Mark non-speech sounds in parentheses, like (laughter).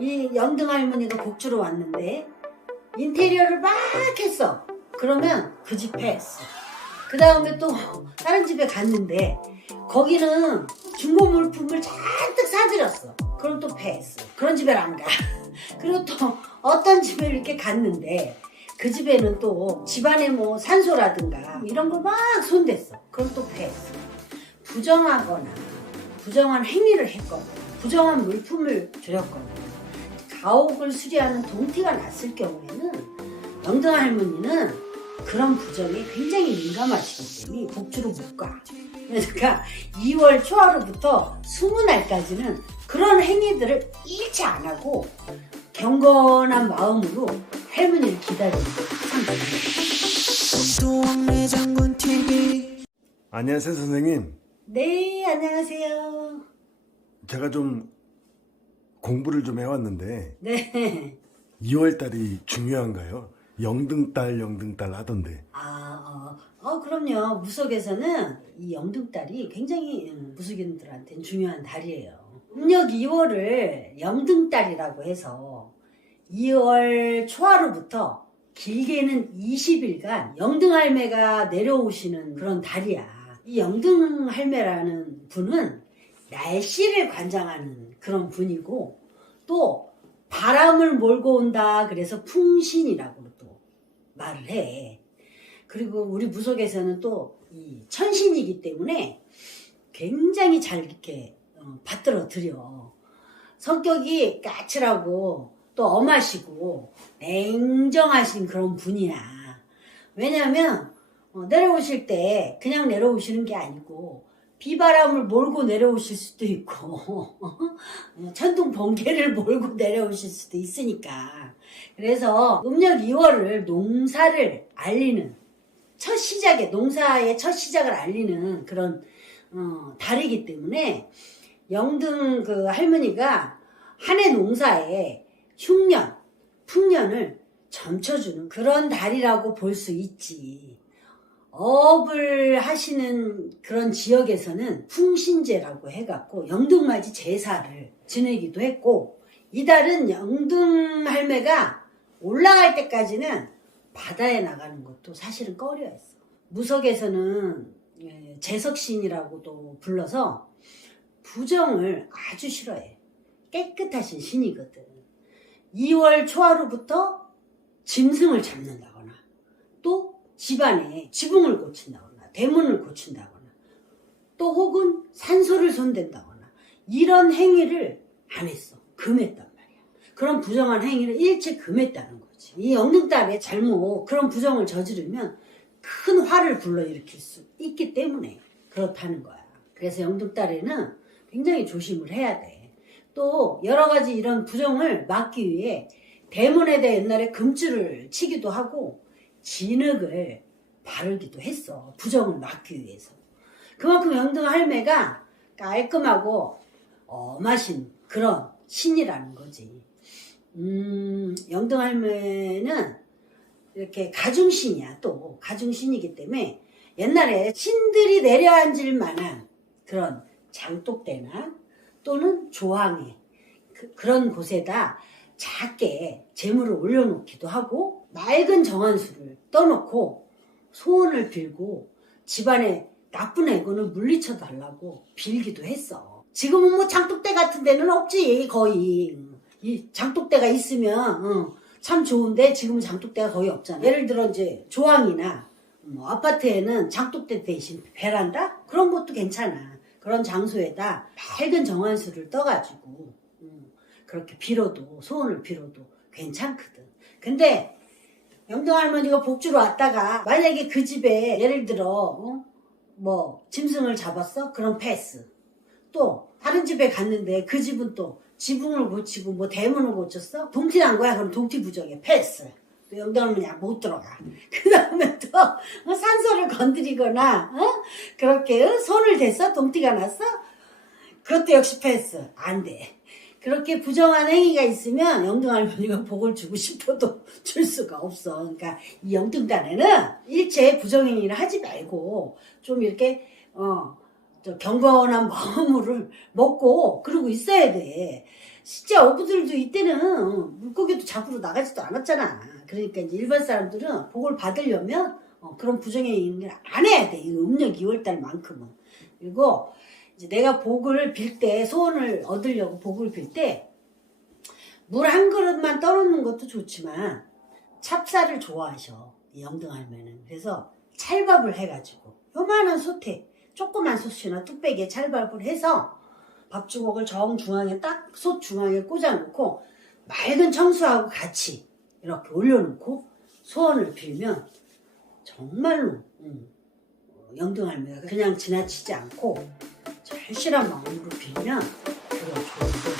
이 영등 할머니가 복주로 왔는데 인테리어를 막 했어. 그러면 그집 패스. 그 다음에 또 다른 집에 갔는데 거기는 중고 물품을 잔뜩 사들였어. 그럼 또 패스. 그런 집에 안 가. (laughs) 그리고 또 어떤 집에 이렇게 갔는데 그 집에는 또 집안에 뭐 산소라든가 이런 거막 손댔어. 그럼 또 패스. 부정하거나 부정한 행위를 했거나 부정한 물품을 들였거나 가옥을 수리하는 동티가 났을 경우에는 영등 할머니는 그런 부정에 굉장히 민감하시기 때문에 복주로 못 가. 그러니까 2월 초하루부터 20날까지는 그런 행위들을 일치 안 하고 경건한 마음으로 할머니를 기다리는 TV 안녕하세요 선생님. 네, 안녕하세요. 제가 좀 공부를 좀 해왔는데 네. 2월 달이 중요한가요? 영등달 영등달 하던데 아, 어, 어, 그럼요. 무속에서는 이 영등달이 굉장히 음, 무속인들한테는 중요한 달이에요. 음력 2월을 영등달이라고 해서 2월 초하루부터 길게는 20일간 영등할매가 내려오시는 그런 달이야. 이 영등할매라는 분은 날씨를 관장하는 그런 분이고 또 바람을 몰고 온다 그래서 풍신이라고 또 말을 해. 그리고 우리 무속에서는 또 이 천신이기 때문에 굉장히 잘 이렇게 어, 받들어 들여. 성격이 까칠하고 또 엄하시고 냉정하신 그런 분이야. 왜냐하면 어, 내려오실 때 그냥 내려오시는 게 아니고 비바람을 몰고 내려오실 수도 있고 어, (laughs) 천둥 번개를 몰고 내려오실 수도 있으니까 그래서 음력 2월을 농사를 알리는 첫 시작에 농사의 첫 시작을 알리는 그런 어, 달이기 때문에 영등 그 할머니가 한 해 농사에 흉년, 풍년을 점쳐주는 그런 달이라고 볼 수 있지. 업을 하시는 그런 지역에서는 풍신제라고 해갖고 영등맞이 제사를 지내기도 했고 이 달은 영등 할매가 올라갈 때까지는 바다에 나가는 것도 사실은 꺼려했어. 무속에서는 예, 재석신이라고도 불러서 부정을 아주 싫어해. 깨끗하신 신이거든. 2월 초하루부터 짐승을 잡는다거나 또 집안에 지붕을 고친다거나 대문을 고친다거나 또 혹은 산소를 손댄다거나 이런 행위를 안 했어. 금했단 말이야. 그런 부정한 행위를 일체 금했다는 거지. 이 영등달에 잘못 그런 부정을 저지르면 큰 화를 불러일으킬 수 있기 때문에 그렇다는 거야. 그래서 영등달에는 굉장히 조심을 해야 돼. 또 여러 가지 이런 부정을 막기 위해 대문에다 옛날에 금줄을 치기도 하고 진흙을 바르기도 했어. 부정을 막기 위해서. 그만큼 영등 할매가 깔끔하고 엄하신 그런 신이라는 거지. 음, 영등 할매는 이렇게 가중신이야, 또. 가중신이기 때문에 옛날에 신들이 내려앉을 만한 그런 장독대나 또는 조항에 그, 그런 곳에다 작게 재물을 올려놓기도 하고 맑은 정한수를 떠놓고 소원을 빌고 집안에 나쁜 애고는 물리쳐 달라고 빌기도 했어. 지금은 뭐 장독대 같은 데는 없지 거의. 이 장독대가 있으면 어, 참 좋은데 지금은 장독대가 거의 없잖아. 예를 들어 이제 조항이나 뭐 아파트에는 장독대 대신 베란다 그런 것도 괜찮아. 그런 장소에다 밝은 정한수를 떠가지고 음, 그렇게 빌어도 소원을 빌어도 괜찮거든. 근데 영등 할머니가 복주로 왔다가 만약에 그 집에 예를 들어 어? 뭐 짐승을 잡았어? 그럼 패스. 또 다른 집에 갔는데 그 집은 또 지붕을 고치고 뭐 대문을 고쳤어? 동티 난 거야? 그럼 동티 부정해 패스. 또 영등 할머니 못 들어가. (laughs) 그 다음에 또 어, 산소를 건드리거나 어? 그렇게 어? 손을 댔어? 동티가 났어? 그것도 역시 패스. 안 돼. 그렇게 부정한 행위가 있으면 영등 할머니가 복을 주고 싶어도 (laughs) 줄 수가 없어. 그러니까 이 영등단에는 일체 부정행위를 하지 말고 좀 이렇게 어, 저 경건한 마음을 (laughs) 먹고 그러고 있어야 돼. 진짜 어부들도 이때는 물고기도 잡으러 나가지도 않았잖아. 그러니까 이제 일반 사람들은 복을 받으려면 어, 그런 걸안 해야 돼. 이 음력 2월달만큼은. 그리고 이제 내가 복을 빌 때 소원을 얻으려고 복을 빌 때 물 한 그릇만 떠놓는 것도 좋지만 찹쌀을 좋아하셔. 이 영등할매는. 그래서 찰밥을 해가지고 요만한 솥에 조그만 솥이나 뚝배기에 찰밥을 해서 밥주걱을 정 중앙에 딱 솥 중앙에 꽂아놓고 맑은 청수하고 같이 이렇게 올려놓고 소원을 빌면 정말로 음, 영등할매가 그냥 지나치지 않고 도시락 마음으로 빌면 그거 좋은데